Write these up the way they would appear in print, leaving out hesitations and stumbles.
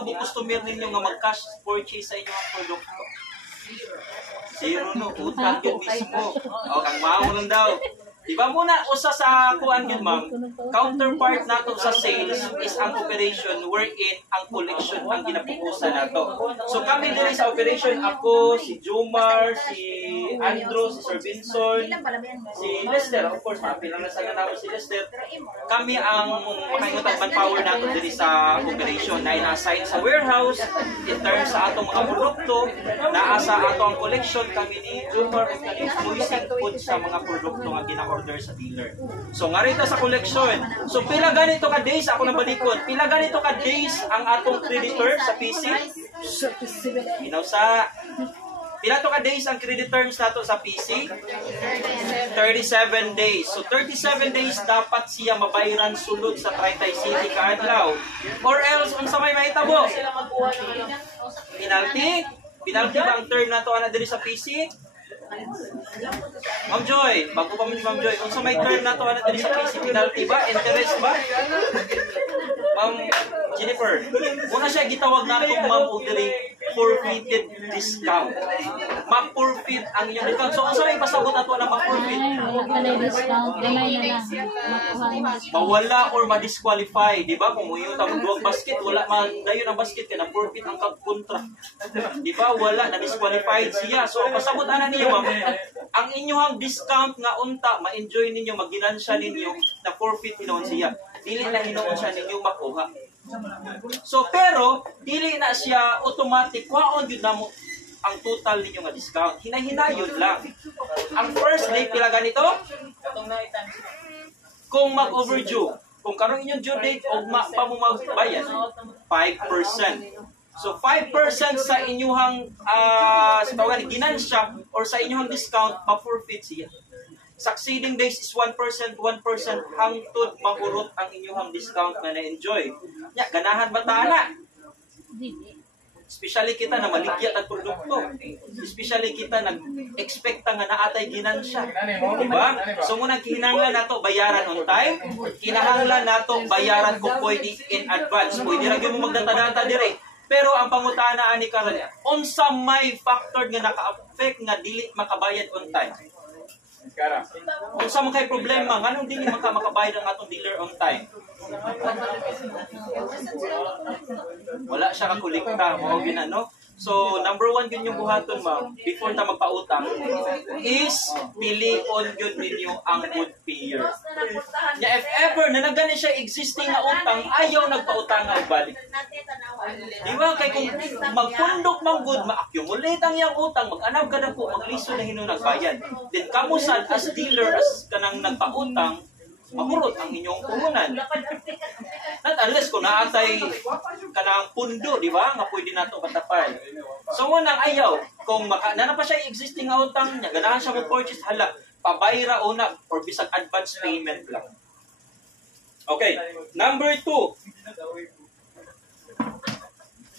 kabuk customer ninyo nga mag-cash purchase sa inyong produkto? Zero no, utang yun mismo. O, ang mao lang daw. Diba muna, usa sa kuan yun, ma'am, counterpart nato sa sales is ang operation wherein ang collection ang ginapupusan nato. So kami din sa operation, ako, si Jomar, si Andrew, si Sir Vinson, si Lester, of course, mapilang na sa namin si Lester. Kami ang makaingutan manpower nato din sa operation na ina-assign sa warehouse in terms sa atong mga produkto, naasa ato ang collection, kami ni Jomar, at kami invoicing po sa mga produkto nga gina-order sa dealer. So nga rito sa collection. So pila ganito ka days ako nang balikod. Pila ganito ka days ang atong creditor sa PC? Sa pila to ka days ang credit terms nato sa PC? 37 days. So 37 days dapat siya mabayaran sulod sa 30 city kaadlaw. Or else unsa may mahitabo? Penalty? Penalty ba ang term nato ana diri sa PC? Ma'am Joy, bago pa mo ni Ma'am Joy, kung sa may term na to, ano din sa PC, penalty ba? Interest ba? Ma'am Jennifer, muna siya gitawag na itong ma'am Udiri, forfeited discount. Ma-forfeit ang inyong discount. So, kung sa may pasagot na ito na ma-forfeit? Mawala or ma-disqualify. Di ba? Kung muyong duwag basket, wala man dayon ang basket, kaya na-forfeit ang kontra. Di ba? Wala, na-disqualified siya. So, pasagot na niyo, ma'am, ang inyong discount nga unta, ma-enjoy ninyo, mag-ginansya ninyo, na forfeit hinoon siya. Dili na hinoon siya ninyo makuha. So, pero, dili na siya automatic, kwaon yun na mo ang total ninyo nga discount. Hinahinayon lang. Ang first day, pila ganito? Kung mag-overdue, kung karon inyong due date, o pa mo magbayad, 5%. So 5% sa inyong sa tawag ginansya or sa inyong discount ma-forfeit siya. Succeeding days is 1%, 1% hangtod mahurot ang inyong discount na na-enjoy. Nya ganahan ba tana? Especially kita na maligyat ang produkto. Especially kita nag-expect nga naatay ginansya. Diba? So muna kinahanglan nato bayaran on time. Kinahanglan nato bayaran kung pwede in advance. Pwede ra gyud mo magdata-data dire. Pero ang pangutana ani karon, unsa may factor nga naka-affect nga dili makabayad on time? Unsa man kay problema nganong dili makabayad ang atong dealer on time? Wala siya ka kolekta mo ginano. So, number 1 yun yung buhaton, ma'am, before ta magpautang, is pilion yun ninyo ang good payer. Yeah, if ever na nagani siya existing na utang, ayaw nagpautang ang balik. Di ba? Kaya kung magpundok mang good, ma-accumulate ang iyang utang, mag-anab ka na po, magliso na hino nagbayad. Then, kamusan as dealer, as kanang nagpautang, mahurot ang inyong puhunan. Not unless kung naatay kanang pundo, di ba? Nga pwede na ito patapay. So, munang ayaw. Kung na pa siya existing na utang niya, ganahan siya mag-purchase, hala, pabayra una or bisag advance payment lang. Okay. Number 2.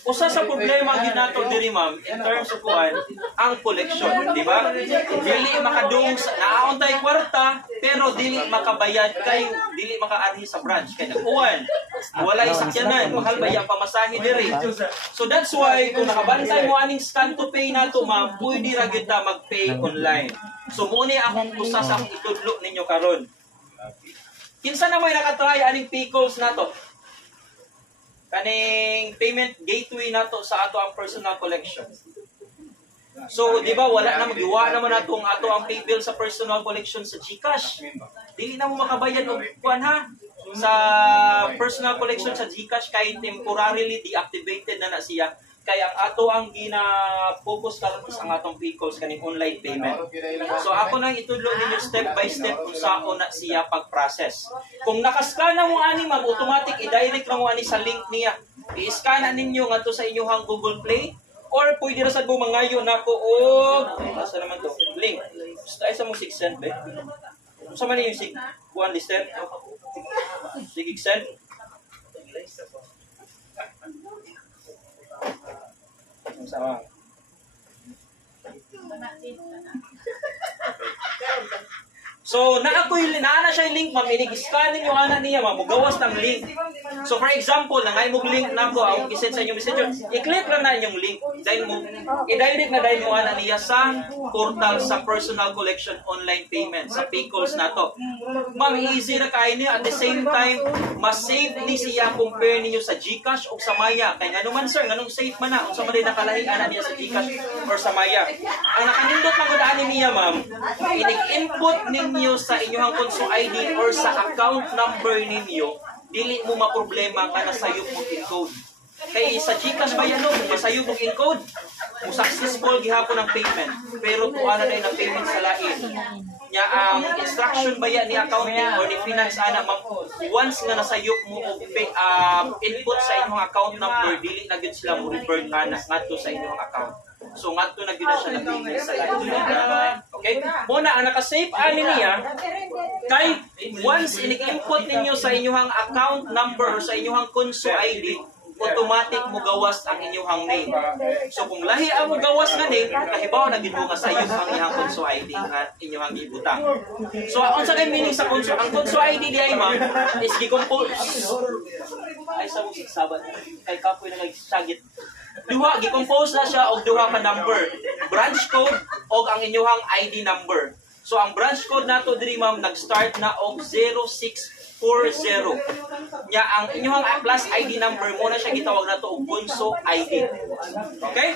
Usa sa problema ginato diri ma'am in terms of kuan ang collection, di ba? Dili makadung naon tay kwarta pero dili makabayad kay dili makaanhi sa branch kay nagkuan. Wala sakyanan, mahal ba yang pamasahe diri. So that's why kung nakabantay mo aning scan to pay nato ma'am, pwede ra gyud ta mag-pay online. So muni akong usa sa itudlo ninyo karon. Kinsa na may nakatry aning P-calls nato? Kaning payment gateway nato sa ato ang personal collection. So, di ba, wala na magiwa naman nato ang pay bill sa personal collection sa GCash. Dili na mo makabayad og kuan ha sa personal collection sa GCash kay temporarily deactivated na siya. Kaya ang ato ang gina-focus karon is ang atong P-calls kaning online payment. So ako nang itudlo ninyo step by step kung saan na siya pag-process. Kung nakascan na mo ani ma'am, automatic i-direct na mo ani sa link niya. I-scan na ninyo ngadto sa inyong Google Play or pwede ra sad mo mangayo nako og asa naman to link. Basta isa mo 6 cent be. Unsa man yung 6 buwan lister? 6 cent. Sama. So, naa siya yung link, ma'am. Inig-scan ninyo ana niya, ma'am. Mugawas ng link. So for example, nangay mo link na ko ang isend sa inyong messenger, i-click lang na inyong link. Dahil mo i-direct na dahil mo ana niya sa portal sa personal collection online payment sa Paycalls nato. Ma'am, easy na kay niya at the same time mas safe ni siya compare ninyo sa GCash o sa Maya. Kay ngano man sir, nganong safe man na unsa man din nakalahi ana niya sa GCash or sa Maya. Ang nakanindot man gud ani niya ma'am, i-input ninyo sa inyong Conso ID or sa account number ninyo, dili mo maproblema ka na sayop mo encode. Kay sa GCash ba yan no, masayop mo encode, mo successful gihapon ang payment. Pero tuana day na payment sa lain. Nya ang instruction ba yan ni accounting or ni finance ana ma'am, once nga nasayop mo og input sa inyong account number, dili na gyud sila mo revert ana ngadto sa inyong account. So ngadto na gyud na siya nag-payment sa lain. Okay? Muna ang naka-save ani niya kay once ini-input ninyo sa inyong account number or sa inyong Conso ID, automatic mo gawas ang inyong name. So kung lahi ang mo gawas nga name, kahibaw na gid mo nga sayop ang inyong Conso ID nga inyong ibutang. So unsa kay meaning sa Conso? Ang Conso ID di ay ma'am is gi-compose ay sa musik sabat kay kapoy na nagsagit. Gi-compose na siya og duha ka number, branch code og ang inyong ID number. So ang branch code nato diri ma'am nag-start na og 0640. Nya ang inyong plus ID number mo na siya gitawag nato og Conso ID. Okay?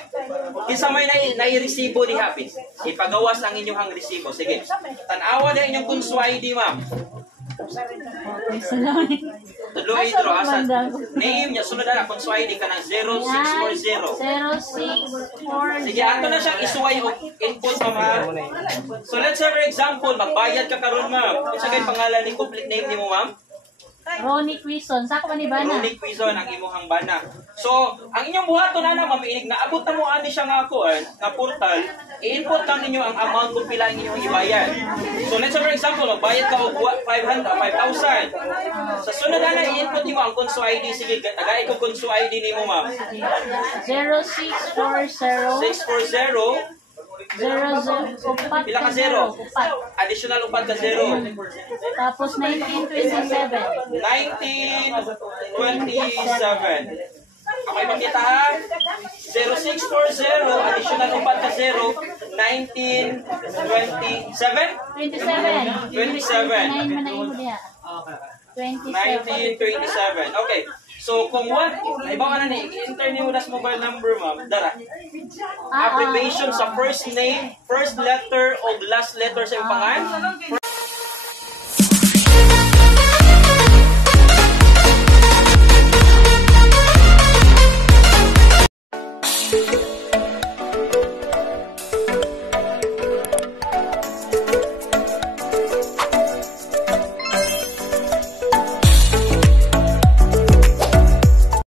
Kinsa may nai-resibo di happy. Ipagawas ang inyong resibo. Sige. Tan-awa na inyong Conso ID ma'am. Tuloy dro asa name niya sunod na Conso ID kanang 0640. 0640. Sige, ato na siyang isuway og input ma'am. So let's say for example, magbayad ka karon ma'am. Unsa kay pangalan ni complete name nimo ma'am? Ronnie Quizon. Sako man ni bana? Ronnie Quizon ang imong bana. So, ang inyong buhaton na ma'am, inig naabot na mo ani siya nga kuan, nga portal, i-input lang ninyo ang amount kung pila ang inyong ibayad. So, let's say for example, magbayad ka og 5,000. Sa sunod na i-input nimo ang Conso ID. Sige, tagay ko Conso ID nimo ma'am. 0640 640 upat pila ka zero? Additional upat ka zero. Tapos 1927. 1927. Okay, makita ha? 0640, additional upat ka zero, 1927? 27. 27. 9 man na imo diha. 27. 1927. Okay. So, kung iba ka na i-enter niyo na sa mobile number, ma'am, dara. Abbreviation sa first name, first letter o last letter sa iyong pangalan.